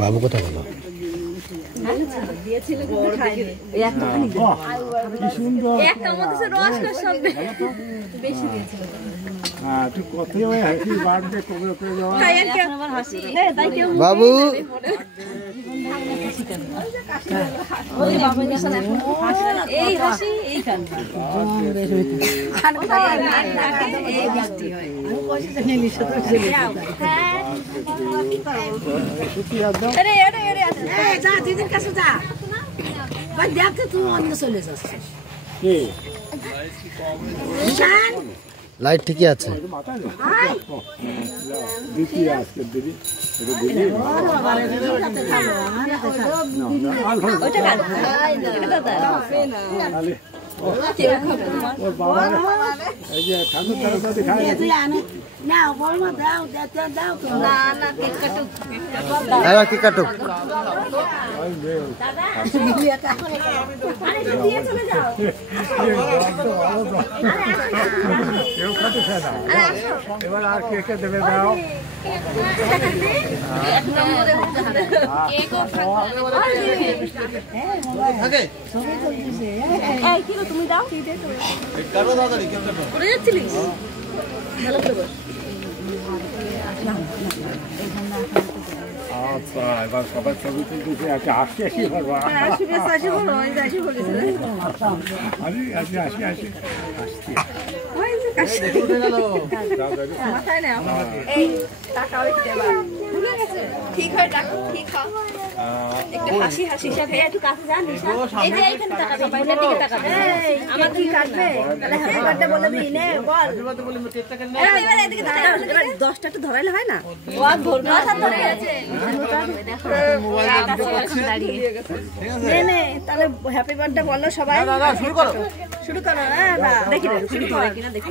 বাবু কথা বলো। বাবু দিদির কাছে যা দেখতে তুমি অন্য চলে যাচ্ছিস। লাইট ঠিকই আছে। কি কাটুক এবার আর কে দেবে দাও তুমি দাও করে যাচ্ছিলিস ভালো করে বস। আচ্ছা এবার সবার ছবি তুলতেছে একটা হাসি হাসি করবো ঠিক হয় ঠিক হয় একটু হাসি হাসি সাথে একটু কাছে যান এই যে এইখানে টাকা মোবাইলের দিকে টাকা আমার কি কাটবে তাহলে হ্যাপি বার্থডে বলে দিই নে বল এবার এদিকে টাকা এবার 10টা তো ধরাইলে হয় না ও আর ধরবে না ধরে আছে দেখো মোবাইল দাঁড়িয়ে নে নে তাহলে হ্যাপি বার্থডে বলো সবাই শুরু করো হ্যাঁ দেখি শুরু করো কিনা দেখি